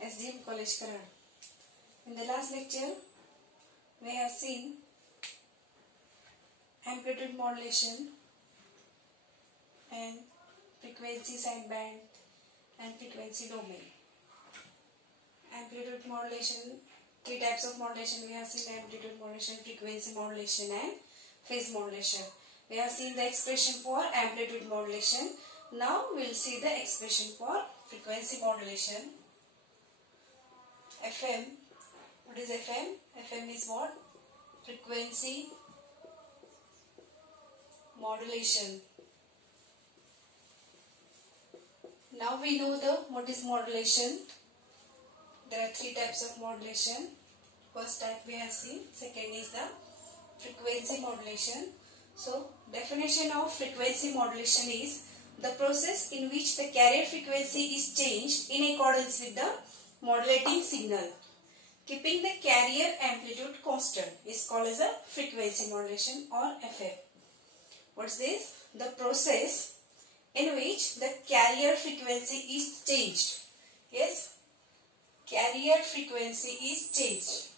SGM College Karad. In the last lecture, we have seen amplitude modulation and frequency sideband and frequency domain. Amplitude modulation, three types of modulation we have seen: amplitude modulation, frequency modulation and phase modulation. We have seen the expression for amplitude modulation. Now we will see the expression for frequency modulation. FM. What is FM? FM is what? Frequency modulation. Now we know what is modulation. There are three types of modulation. First type we have seen. Second is the frequency modulation. So definition of frequency modulation is the process in which the carrier frequency is changed in accordance with the modulating signal, keeping the carrier amplitude constant, is called as a frequency modulation or FM. What's this? The process in which the carrier frequency is changed. Yes, carrier frequency is changed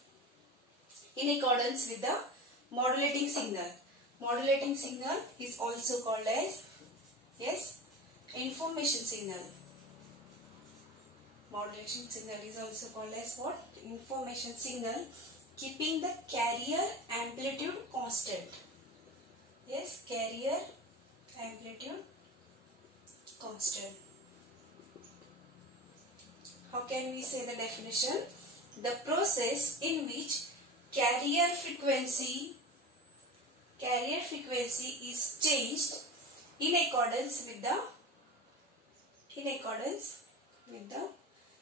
in accordance with the modulating signal. Modulating signal is also called as, yes, information signal. Modulation signal is also called as what? Information signal, keeping the carrier amplitude constant. Yes, carrier amplitude constant. How can we say the definition? The process in which carrier frequency is changed in accordance with the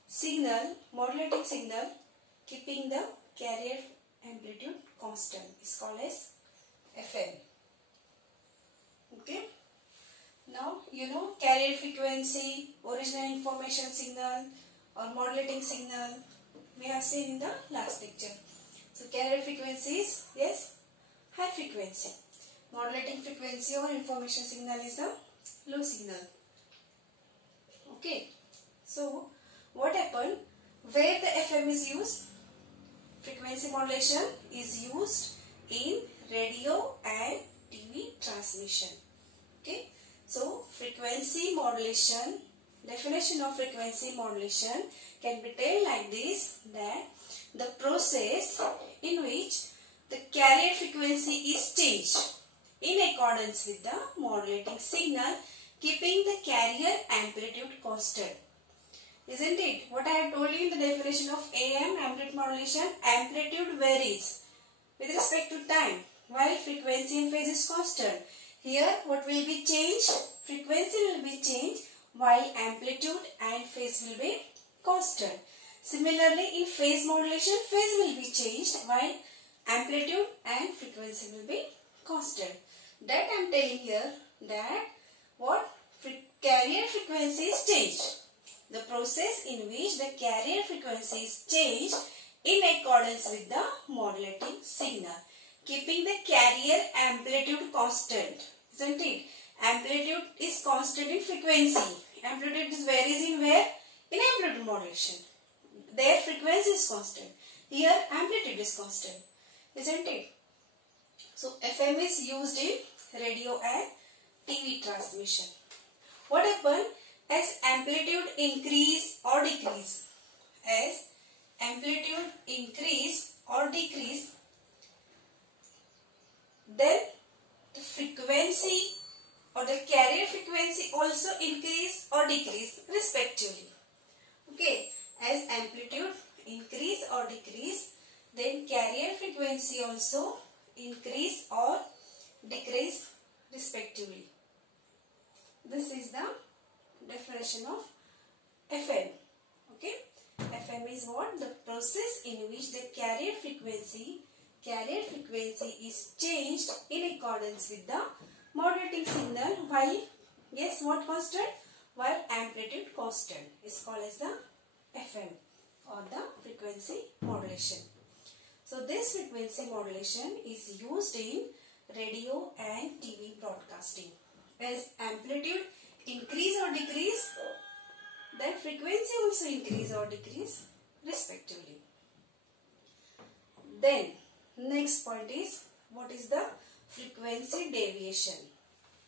signal, modulating signal, keeping the carrier amplitude constant, is called as FM. Okay. Now you know carrier frequency, original information signal or modulating signal we have seen in the last lecture. So carrier frequency is, yes, high frequency. Modulating frequency or information signal is the low signal. Okay. So what happened? Where the FM is used? Frequency modulation is used in radio and TV transmission. Okay. So frequency modulation, definition of frequency modulation can be told like this, that the process in which the carrier frequency is changed in accordance with the modulating signal, keeping the carrier amplitude constant. Isn't it? What I have told you in the definition of AM, amplitude modulation, amplitude varies with respect to time, while frequency and phase is constant. Here what will be changed? Frequency will be changed while amplitude and phase will be constant. Similarly, in phase modulation, phase will be changed while amplitude and frequency will be constant. That I am telling here that what? Carrier frequency is changed. The process in which the carrier frequency is changed in accordance with the modulating signal, keeping the carrier amplitude constant. Isn't it? Amplitude is constant in frequency. Amplitude is varies in where? In amplitude modulation. Their frequency is constant. Here amplitude is constant. Isn't it? So FM is used in radio and TV transmission. What happens as amplitude increase or decrease? As amplitude increase or decrease, then the frequency or the carrier frequency also increase or decrease respectively. Okay, as amplitude increase or decrease, then carrier frequency also increase or decrease respectively. This is the definition of FM. Okay, FM is what? The process in which the carrier frequency is changed in accordance with the modulating signal while, yes, what constant? While amplitude constant, is called as the FM or the frequency modulation. So this frequency modulation is used in radio and TV broadcasting. As amplitude increase or decrease, then frequency also increase or decrease Then next point is, what is the frequency deviation?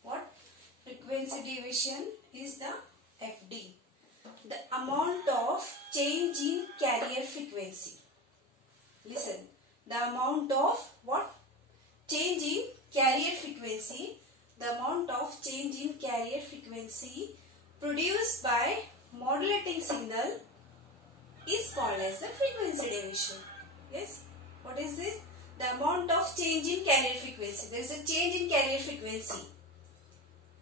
What? Frequency deviation is the FD, the amount of change in carrier frequency. Listen, the amount of what? Change in carrier frequency. The amount of change in carrier frequency produced by modulating signal is called as the frequency deviation. Yes, what is this? The amount of change in carrier frequency. There is a change in carrier frequency.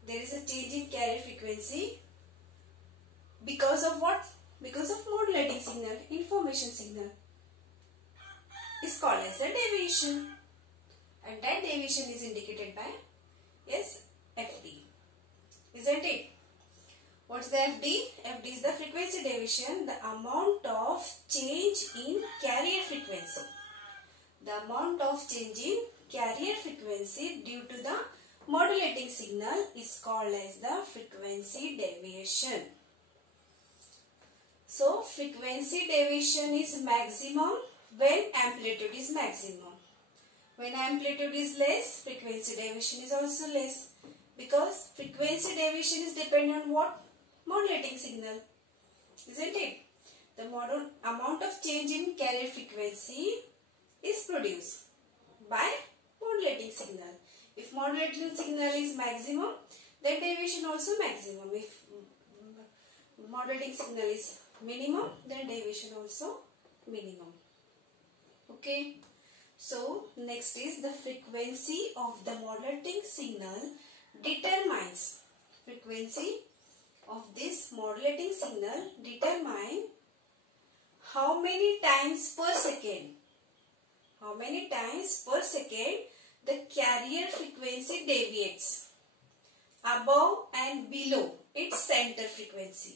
There is a change in carrier frequency because of what? Because of modulating signal, information signal is called as a deviation, and that deviation is indicated by, yes, FD. Isn't it? What's the FD? FD is the frequency deviation, the amount of change in carrier frequency. The amount of change in carrier frequency due to the modulating signal is called as the frequency deviation. So, frequency deviation is maximum when amplitude is maximum. When amplitude is less, frequency deviation is also less, because frequency deviation is dependent on what? Modulating signal. Isn't it? The amount of change in carrier frequency is produced by modulating signal. If modulating signal is maximum, then deviation also maximum. If modulating signal is minimum, then deviation also minimum. Okay. So, next is the frequency of the modulating signal determines, frequency of this modulating signal determine how many times per second, the carrier frequency deviates above and below its center frequency.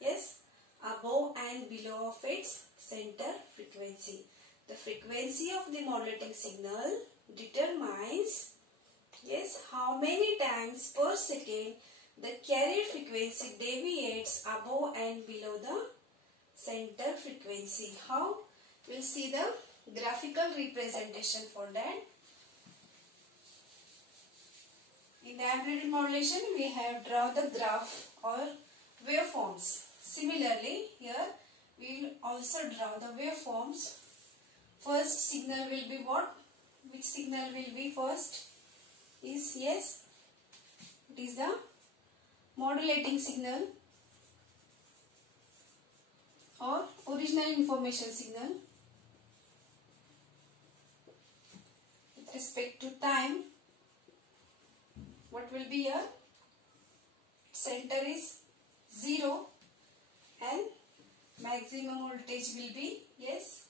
Yes, above and below of its center frequency. The frequency of the modulating signal determines, yes, how many times per second the carrier frequency deviates above and below the center frequency. How? We'll see the graphical representation for that. In the amplitude modulation, we have drawn the graph or waveforms. Similarly, here we will also draw the waveforms. First signal will be what? Which signal will be first? Is, yes, it is the modulating signal or original information signal. With respect to time, what will be here? Center is 0 and maximum voltage will be, yes,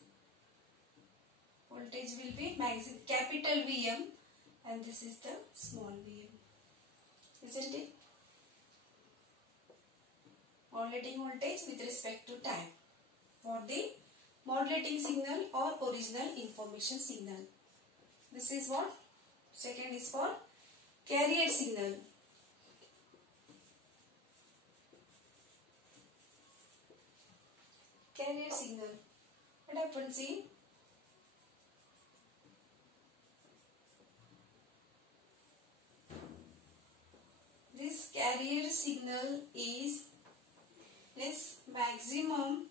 voltage will be maximum capital Vm, and this is the small vm. Isn't it? Modulating voltage with respect to time for the modulating signal or original information signal. This is what? Second is for carrier signal. Carrier signal. What happens? See? This carrier signal is, yes, maximum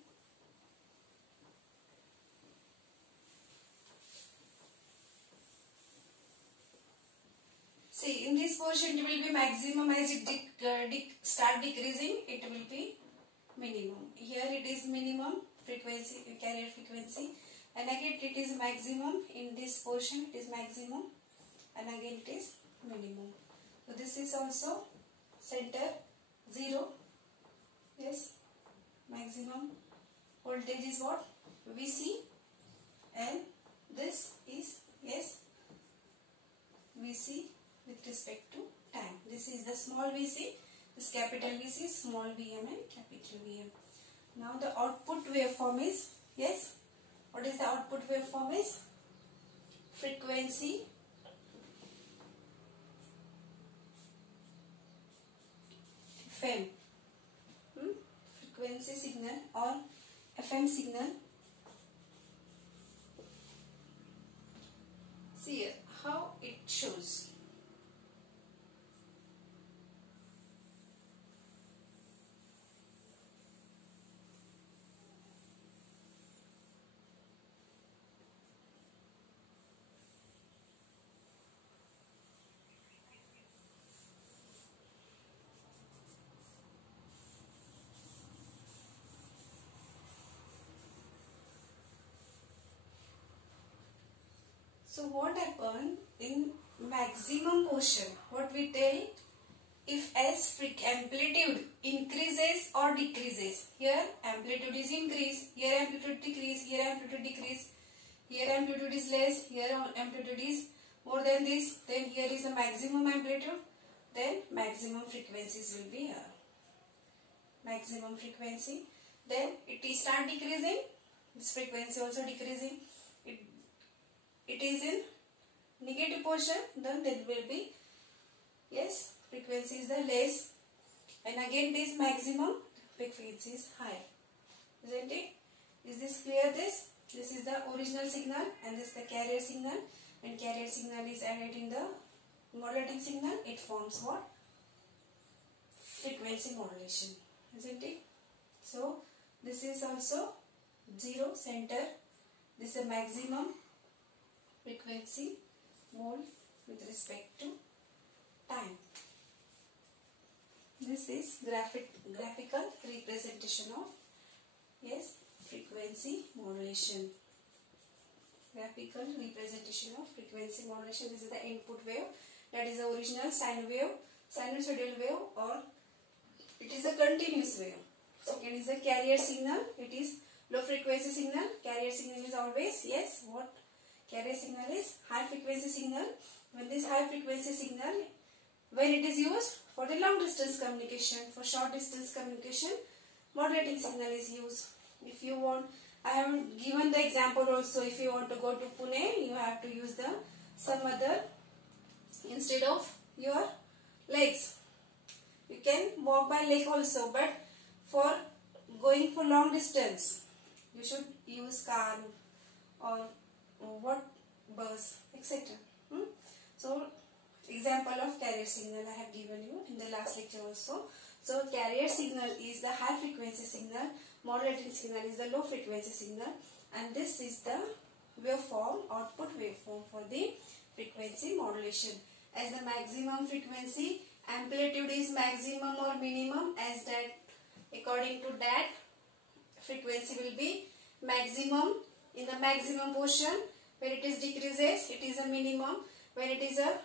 see, in this portion it will be maximum. As it start decreasing, it will be minimum. Here it is minimum frequency, carrier frequency, and again it is maximum. In this portion it is maximum, and again it is minimum. So this is also center 0. Yes, maximum voltage is what? Vc, and this is, yes, Vc with respect to time. This is the small Vc, this capital Vc, small Vm and capital Vm. Now the output waveform is, yes, what is the output waveform is? Frequency FM. Frequency signal or FM signal So what happen in maximum portion? What we tell, if as amplitude increases or decreases. Here amplitude is increase, here amplitude decrease, here amplitude decrease, here amplitude is less, here amplitude is more than this, then here is the maximum amplitude, then maximum frequencies will be here. Maximum frequency, then it is start decreasing, this frequency also decreasing. It is in negative portion, then there will be, yes, frequency is the less, and again this maximum frequency is high, isn't it? Is this clear? This is the original signal and this is the carrier signal, and carrier signal is added in the modulating signal. It forms what? Frequency modulation, isn't it? So this is also 0 center. This is a maximum frequency mode with respect to time. This is graphical representation of, yes, frequency modulation. Graphical representation of frequency modulation. This is the input wave, that is the original sine wave, sinusoidal wave, or it is a continuous wave. Second is the carrier signal. It is low frequency signal. Carrier signal is always, yes, what? Carrier signal is high frequency signal. When this high frequency signal, when it is used for the long distance communication, for short distance communication, modulating signal is used. If you want, I have given the example also, if you want to go to Pune, you have to use the some other instead of your legs. You can walk by leg also, but for going for long distance, you should use car or what, bus, etc. So example of carrier signal I have given you in the last lecture also. So carrier signal is the high frequency signal, modulating signal is the low frequency signal, and this is the waveform, output waveform for the frequency modulation. As the maximum frequency, amplitude is maximum or minimum, as that according to that frequency will be maximum in the maximum portion. When it is decreases, it is a minimum. When it is a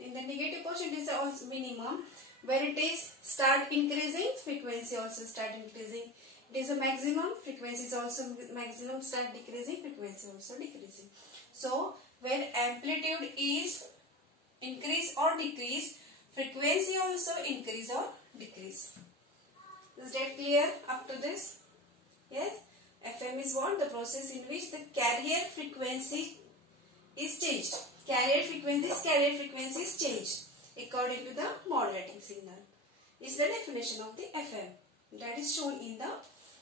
in the negative portion, it is also minimum. When it is start increasing, frequency also start increasing. It is a maximum, frequency is also maximum, start decreasing, frequency also decreasing. So when amplitude is increase or decrease, frequency also increase or decrease. Is that clear up to this? Yes. FM is what? The process in which the carrier frequency is changed. Carrier frequency is changed according to the modulating signal. Is the definition of the FM. That is shown in the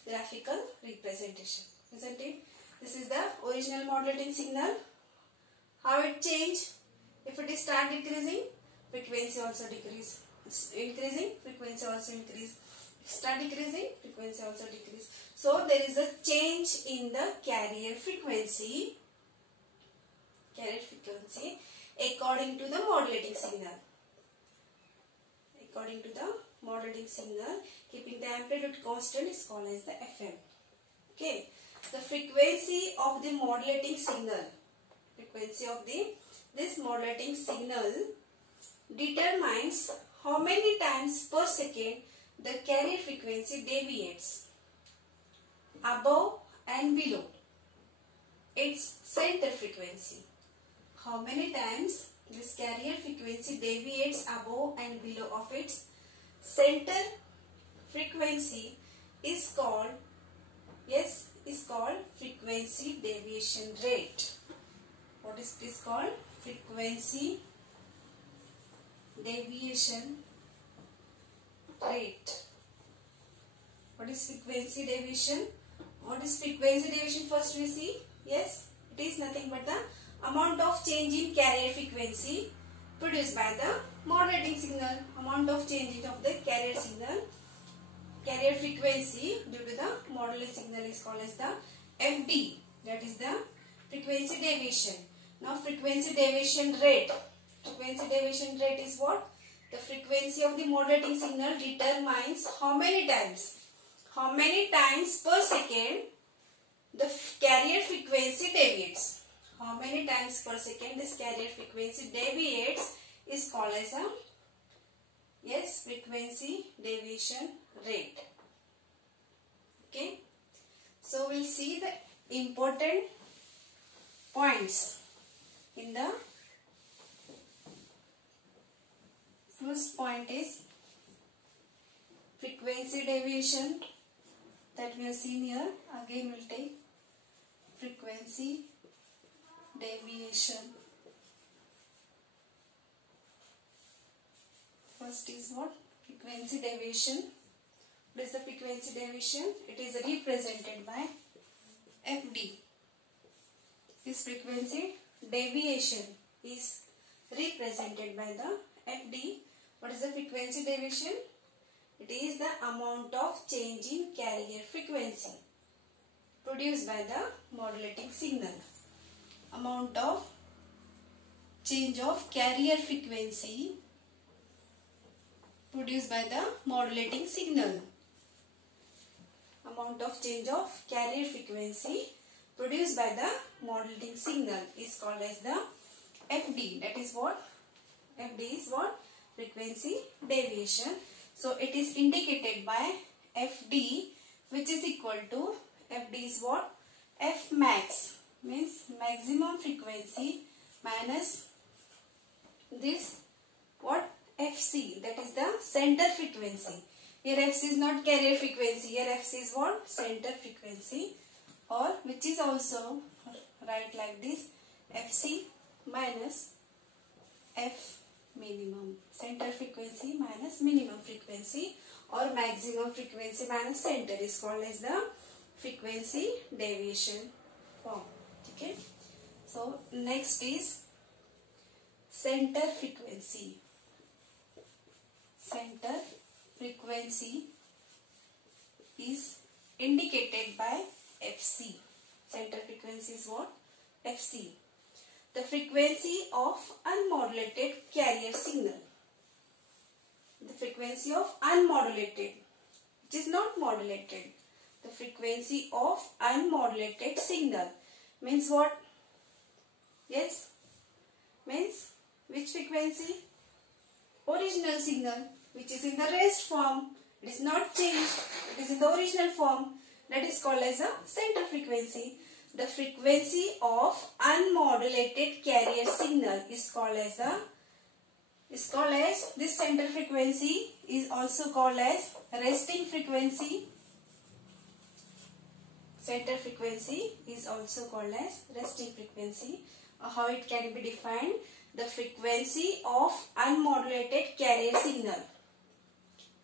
graphical representation. Isn't it? This is the original modulating signal. How it change? If it is start decreasing, frequency also decrease. It's increasing, frequency also increase. If start decreasing, frequency also decrease. So there is a change in the carrier frequency according to the modulating signal. According to the modulating signal, keeping the amplitude constant is called as the FM. Okay. The frequency of the modulating signal, this modulating signal determines how many times per second the carrier frequency deviates above and below its center frequency. How many times this carrier frequency deviates above and below of its center frequency is called, yes, is called frequency deviation rate. What is this called? Frequency deviation rate. What is frequency deviation? What is frequency deviation? First we see. Yes, it is nothing but the amount of change in carrier frequency produced by the modulating signal. Amount of change of the carrier frequency due to the modulating signal is called as the FD. That is the frequency deviation. Now frequency deviation rate. Frequency deviation rate is what? The frequency of the modulating signal determines how many times per second the carrier frequency deviates. how many times per second this carrier frequency deviates is called as a frequency deviation rate. Okay. So we'll see the important points in the first point is frequency deviation that we have seen here. Again we'll take frequency deviation. First is what? Frequency deviation. What is the frequency deviation? It is represented by FD. This frequency deviation is represented by the FD. What is the frequency deviation? It is the amount of change in carrier frequency produced by the modulating signal. Amount of change of carrier frequency produced by the modulating signal. Amount of change of carrier frequency produced by the modulating signal is called as the FD. That is what? FD is what? Frequency deviation. So it is indicated by FD, which is equal to, FD is what? F max, means maximum frequency, minus this what? FC, that is the center frequency. Here FC is not carrier frequency, here FC is what? Center frequency, or which is also write like this, FC minus F minimum. Center frequency minus minimum frequency, or maximum frequency minus center is called as the frequency deviation form. Okay. So next is center frequency. Center frequency is indicated by FC. Center frequency is what? FC. The frequency of unmodulated carrier signal. The frequency of unmodulated, which is not modulated. The frequency of unmodulated signal means what? Yes? Means which frequency? Original signal, which is in the rest form. It is not changed. It is in the original form. That is called as a center frequency. The frequency of unmodulated carrier signal is called as this center frequency is also called as resting frequency. Center frequency is also called as resting frequency. How it can be defined? The frequency of unmodulated carrier signal.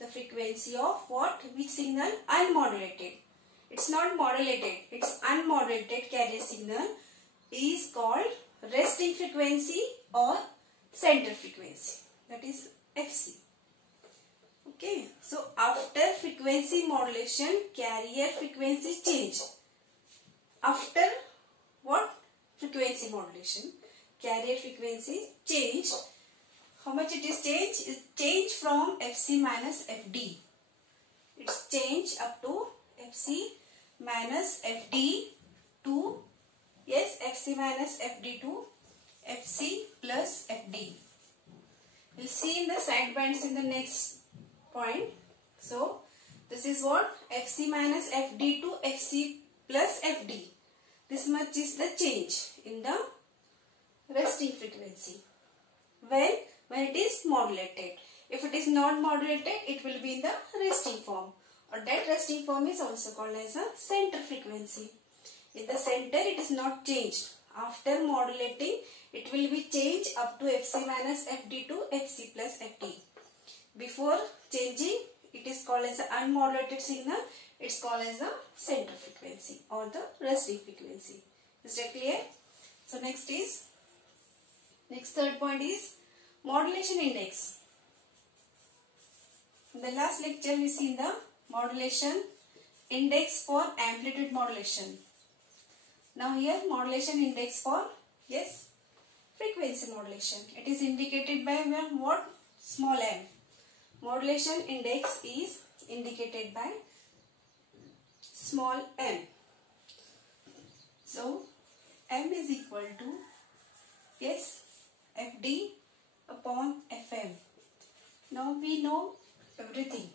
The frequency of what? Which signal? Unmodulated. It's not modulated. It's unmodulated carrier signal is called resting frequency or center frequency. That is FC. Okay. So after frequency modulation, carrier frequency change. After what? Frequency modulation, carrier frequency change. How much it is changed? It changed from FC minus FD. It's changed up to FC minus FD to, yes, FC minus FD to FC plus FD. We'll see in the side bands in the next point. So this is what? FC minus FD to FC plus FD. This much is the change in the resting frequency when it is modulated. If it is not modulated, it will be in the resting form, or that resting form is also called as a center frequency. In the center, it is not changed. After modulating, it will be changed up to FC minus FD to FC plus FD. Before changing, it is called as an unmodulated signal. It's called as a center frequency or the resting frequency. Is that clear? So next third point is modulation index. In the last lecture, we seen the modulation index for amplitude modulation. Now here modulation index for, yes, frequency modulation. It is indicated by what? Small m. Modulation index is indicated by small m. So M is equal to, yes, FD upon FM. Now we know everything.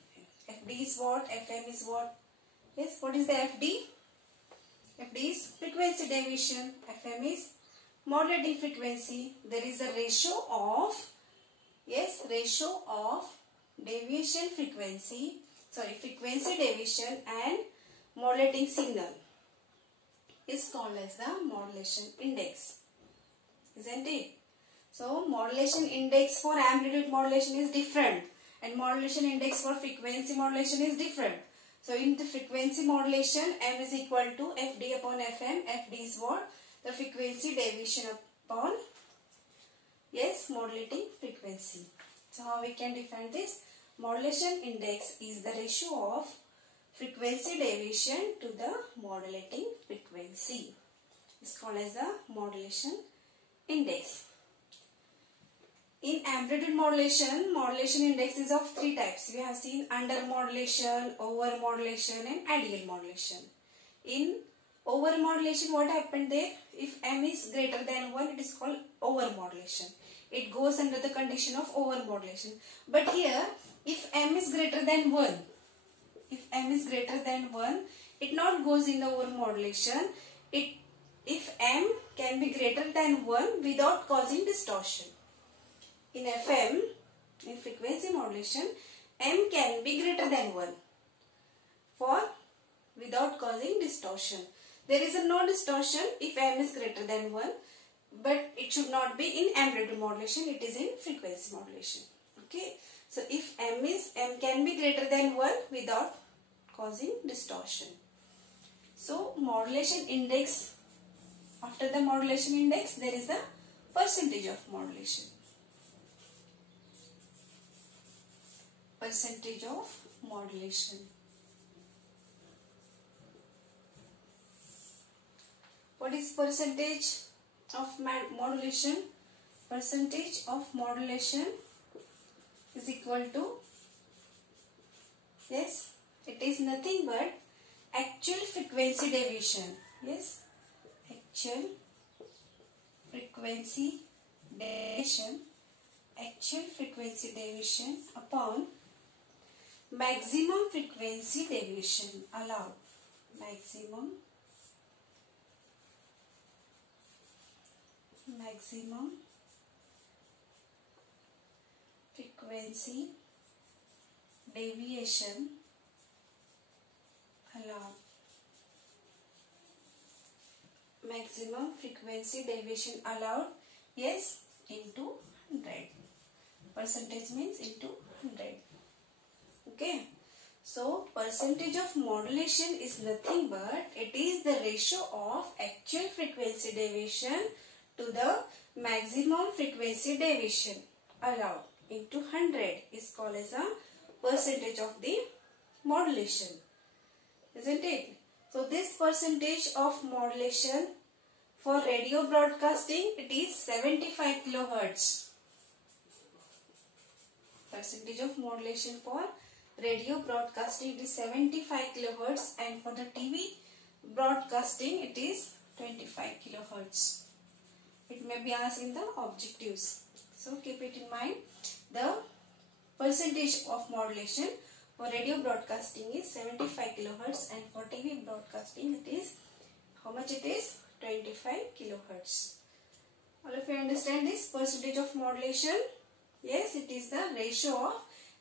FD is what? FM is what? Yes, what is the FD? FD is frequency deviation. FM is modulating frequency. There is a ratio of, yes, ratio of deviation frequency, frequency deviation and modulating signal is called as the modulation index, isn't it? So modulation index for amplitude modulation is different and modulation index for frequency modulation is different. So in the frequency modulation, M is equal to FD upon FM. FD is what? The frequency deviation upon, yes, modulating frequency. So how we can define this? Modulation index is the ratio of frequency deviation to the modulating frequency. It's called as the modulation index. In amplitude modulation, modulation index is of three types. We have seen under modulation, over modulation and ideal modulation. In over modulation, what happened there? If M is greater than 1, it is called over modulation. It goes under the condition of over modulation. But here, if M is greater than 1, it not goes in the over modulation. If M can be greater than 1 without causing distortion. In FM, in frequency modulation, M can be greater than 1 without causing distortion. There is no distortion if M is greater than 1, but it should not be in amplitude modulation, it is in frequency modulation. Okay. So if M can be greater than 1 without causing distortion. So modulation index, after the modulation index, there is the percentage of modulation. Percentage of modulation. What is percentage of modulation? Percentage of modulation is equal to, yes, it is nothing but actual frequency deviation. Yes, actual frequency deviation, upon maximum frequency deviation allowed. Maximum frequency deviation allowed. Maximum frequency deviation allowed, yes, into 100. Percentage means into 100. Okay. So percentage of modulation is nothing but it is the ratio of actual frequency deviation to the maximum frequency deviation allowed into 100 is called as a percentage of the modulation, isn't it? So this percentage of modulation for radio broadcasting, it is 75 kilohertz. Percentage of modulation for radio broadcasting, it is 75 kilohertz, and for the TV broadcasting, it is 25 kilohertz. It may be asked in the objectives. So keep it in mind. The percentage of modulation for radio broadcasting is 75 kilohertz, and for TV broadcasting it is, how much it is? 25 kilohertz. All of you understand this percentage of modulation? Yes, it is the ratio of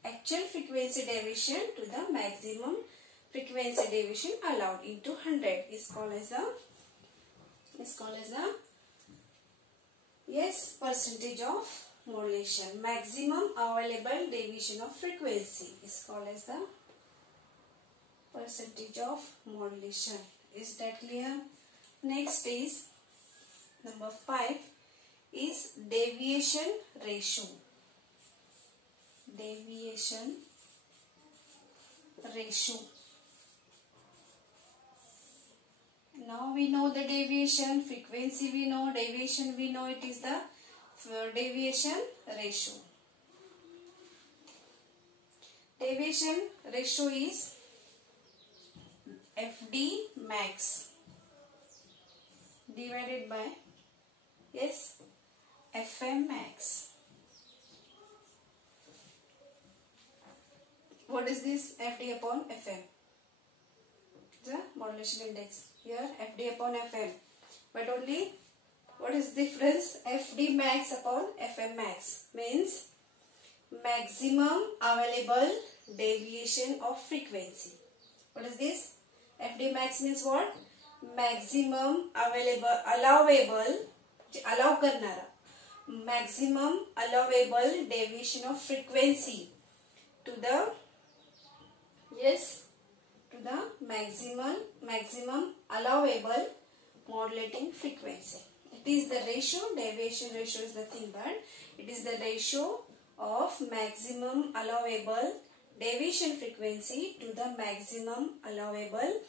actual frequency deviation to the maximum frequency deviation allowed into 100 is called as a yes, percentage of modulation. Maximum available deviation of frequency is called as the percentage of modulation. Is that clear? Next is number 5 is deviation ratio. Deviation ratio. Now we know the deviation, frequency we know, deviation we know, it is the deviation ratio. Deviation ratio is FD max. divided by, yes, FM max. What is this? FD upon FM. The modulation index. Here FD upon FM. But only what is the difference? FD max upon FM max means maximum available deviation of frequency. What is this? FD max means what? Maximum available, allowable, allow karnara. Maximum allowable deviation of frequency to the, yes, to the maximum allowable modulating frequency. It is the ratio, deviation ratio is nothing but it is the ratio of maximum allowable deviation frequency to the maximum allowable,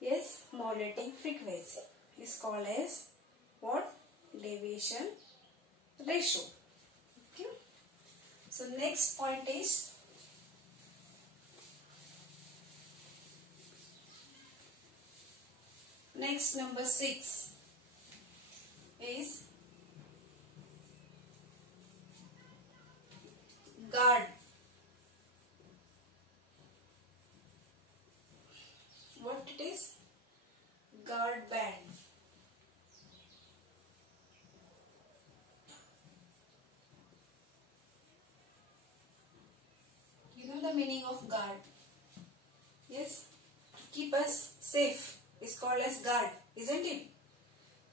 yes, modulating frequency is called as what? Deviation ratio. Okay. So next point is next, number 6 is guard. What it is? Guard band. You know the meaning of guard? Yes? To keep us safe is called as guard, isn't it?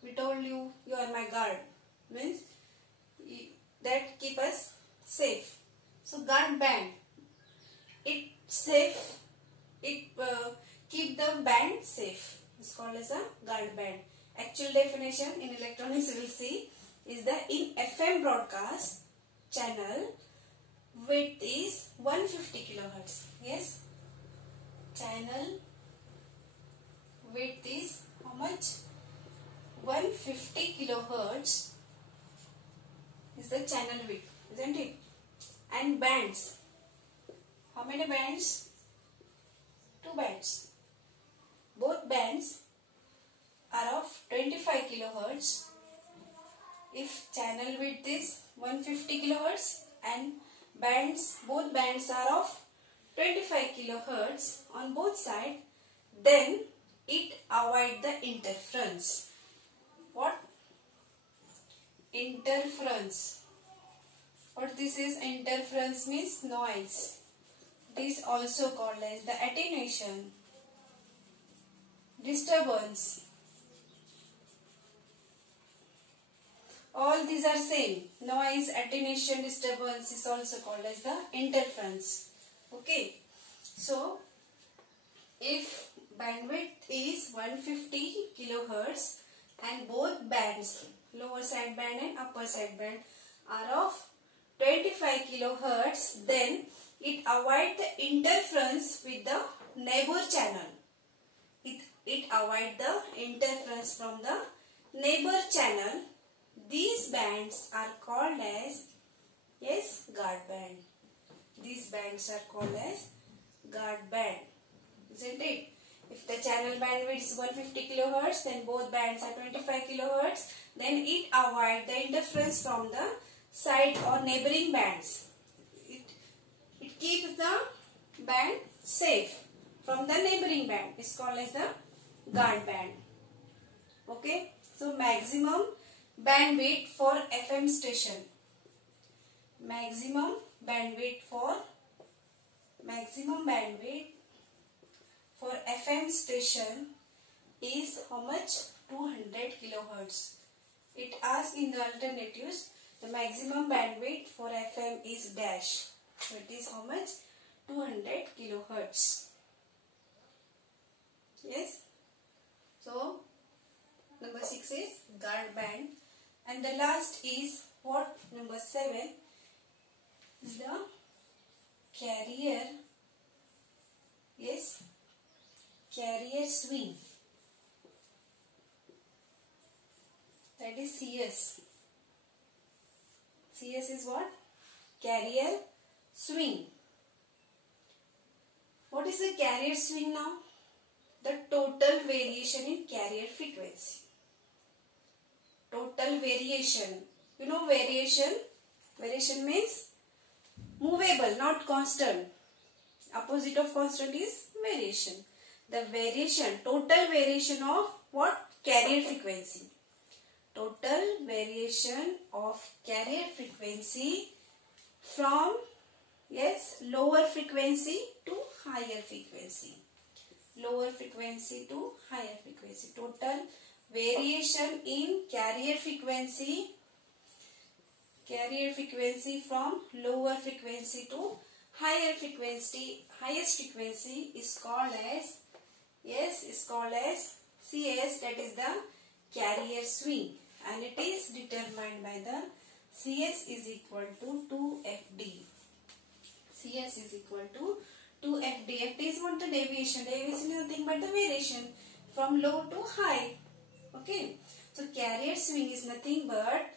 We told you, you are my guard. Means that keep us safe. So guard band, it safe, it keep the band safe. It's called as a guard band. Actual definition in electronics we will see is that in FM broadcast channel width is 150 kilohertz. Yes, channel width is how much? 150 kilohertz is the channel width, isn't it? And bands, how many bands? 2 bands. Both bands are of 25 kilohertz. If channel width is 150 kilohertz and bands, both bands are of 25 kilohertz on both sides, then it avoid the interference. What? Interference. What this is? Interference means noise. It is also called as the attenuation, disturbance. All these are same. Noise, attenuation, disturbance is also called as the interference. Okay. So, if bandwidth is 150 kilohertz and both bands, lower side band and upper side band, are of 25 kilohertz, then it avoids the interference with the neighbor channel. It avoids the interference from the neighbor channel. These bands are called as, yes, guard band. These bands are called as guard band, isn't it? If the channel bandwidth is 150 kilohertz, then both bands are 25 kilohertz, then it avoids the interference from the side or neighboring bands. It keeps the band safe from the neighboring band. It's called as the guard band. Okay. So Maximum bandwidth for FM station. Maximum bandwidth for FM station is how much? 200 kilohertz. It asks in the alternatives, the maximum bandwidth for FM is dash. So it is how much? 200 kilohertz. Yes. So number 6 is guard band, and the last is what? Number 7 is the carrier. Yes, carrier swing. That is CS. CS is what? Carrier swing. What is the carrier swing now? The total variation in carrier frequency. total variation. You know variation? Variation means movable, not constant. Opposite of constant is variation. The variation, total variation of what? Carrier frequency. Total variation of carrier frequency from, yes, lower frequency to higher frequency. Lower frequency to higher frequency. Total variation in carrier frequency from lower frequency to higher frequency, highest frequency is called as, yes, is called as CS, that is the carrier swing, and it is determined by the CS is equal to 2FD. CS is equal to 2FD. FD is what? The deviation. Deviation is nothing but the variation from low to high. Okay. So carrier swing is nothing but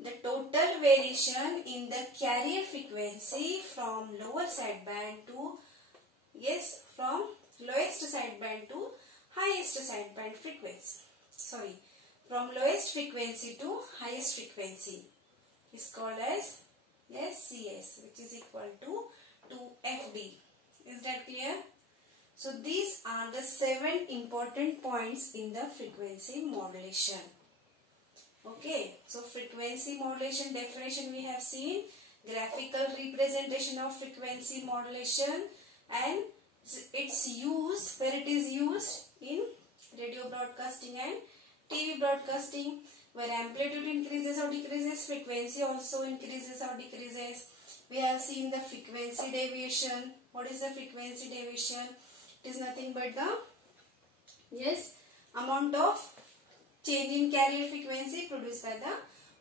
the total variation in the carrier frequency from lower sideband to, yes, from lowest sideband to highest sideband frequency. Sorry, from lowest frequency to highest frequency is called as, yes, CS, which is equal to 2FD. Is that clear? So these are the 7 important points in the frequency modulation. Okay, so frequency modulation definition we have seen, graphical representation of frequency modulation and its use, where it is used in radio broadcasting and TV broadcasting, where amplitude increases or decreases, frequency also increases or decreases. We have seen the frequency deviation. What is the frequency deviation? It is nothing but the, yes, amount of change in carrier frequency produced by the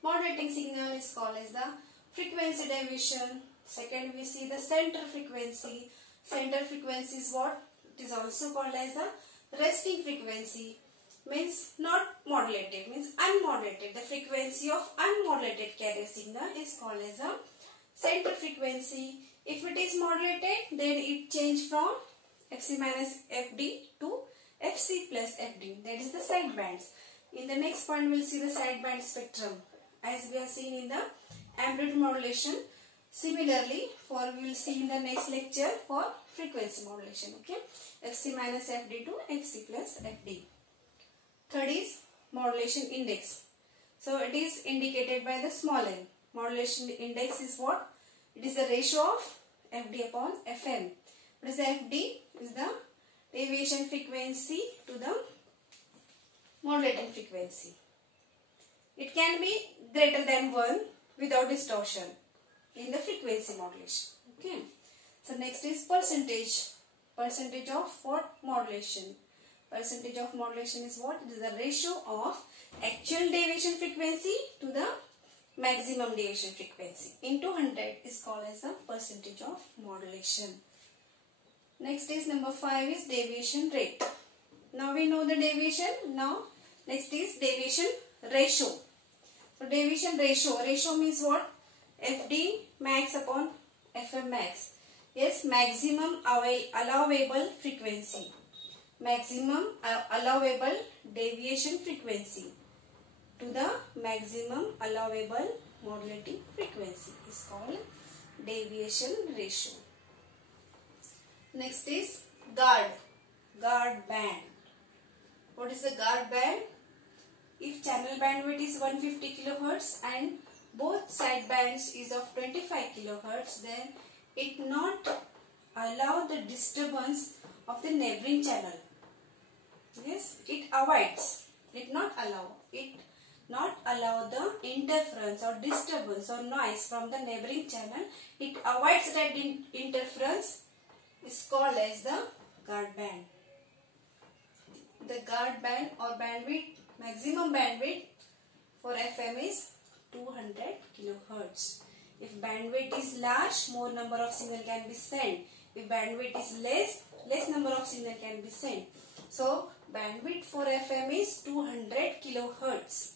modulating signal is called as the frequency deviation. Second, we see the center frequency. Center frequency is what? It is also called as the resting frequency. Means not modulated, means unmodulated. The frequency of unmodulated carrier signal is called as a center frequency. If it is modulated, then it changes from FC minus FD to FC plus FD. That is the sidebands. In the next point, we will see the sideband spectrum as we have seen in the amplitude modulation. Similarly, we will see in the next lecture for frequency modulation. Okay, FC minus FD to FC plus FD. Third is modulation index. So it is indicated by the small n. Modulation index is what? It is the ratio of FD upon FM. What is the FD? Is the deviation frequency to the modulating frequency. It can be greater than 1 without distortion in the frequency modulation. Okay. So next is percentage. Percentage of what? Modulation. Percentage of modulation is what? It is the ratio of actual deviation frequency to the maximum deviation frequency into 100 is called as the percentage of modulation. Next is number 5 is deviation rate. Now we know the deviation. Now next is deviation ratio. So deviation ratio. Ratio means what? FD max upon FM max. Yes, maximum allowable frequency. Maximum allowable deviation frequency to the maximum allowable modulating frequency is called deviation ratio. Next is guard band. What is the guard band? If channel bandwidth is 150 kHz and both side bands is of 25 kHz, then it not allow the disturbance of the neighboring channel. Yes, it avoids. It not allow the interference or disturbance or noise from the neighboring channel. It avoids that interference is called as the guard band. The guard band or bandwidth, maximum bandwidth for FM is 200 kHz. If bandwidth is large, more number of signal can be sent. If bandwidth is less number of signal can be sent. So bandwidth for FM is 200 kHz.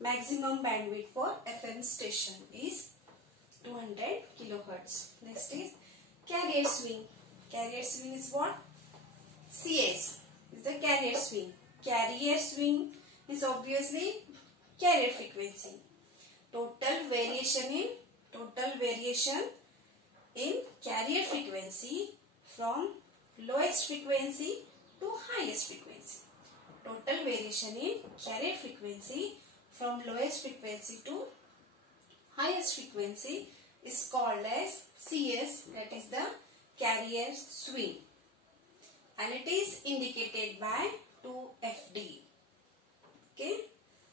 Maximum bandwidth for FM station is 200 kHz. Next is carrier swing. Carrier swing is what? CS is the carrier swing. Carrier swing is obviously carrier frequency. Total variation in carrier frequency from lowest frequency to highest frequency. Total variation in carrier frequency from lowest frequency to highest frequency is called as CS, that is the carrier swing, and it is indicated by 2FD. Okay,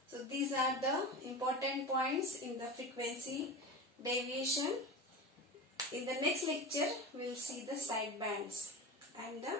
so these are the important points in the frequency deviation. In the next lecture, we will see the sidebands and the